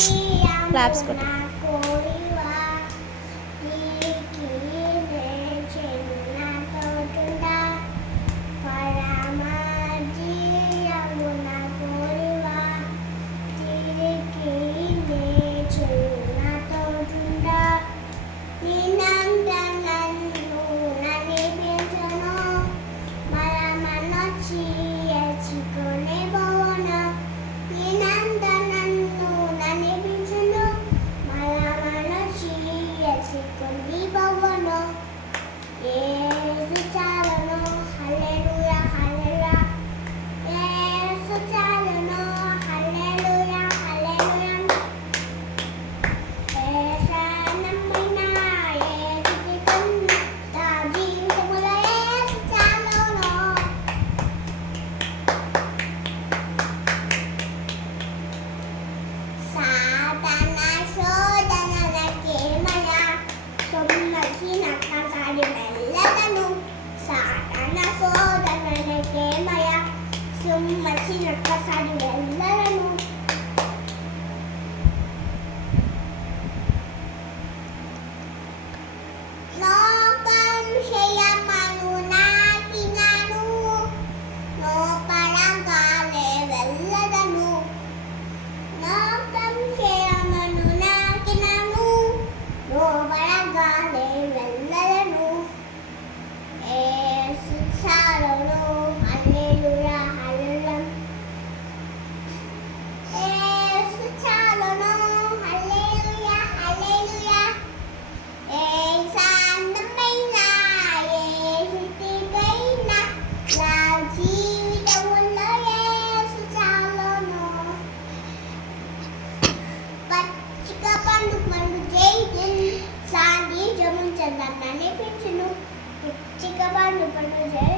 Claps కొట్టు. ఒక్కసారి వెళ్ళలను లోకం చేయమను నాకినను లోపడగాలే వెళ్ళదను లోకం చేయమను నాకినను లోపడగాలే వెళ్ళదను యేసు చాలును హల్లెలూయా హల్లెలూయా యేసు చాలును హల్లెలూయా హల్లెలూయా యేసు అందమైన యేసుకైన నా జీవితంలో యేసు చాలును పచ్చిక పండు జైలు సాగి జముంచదన్న అనిపించును పచ్చిక పండు జై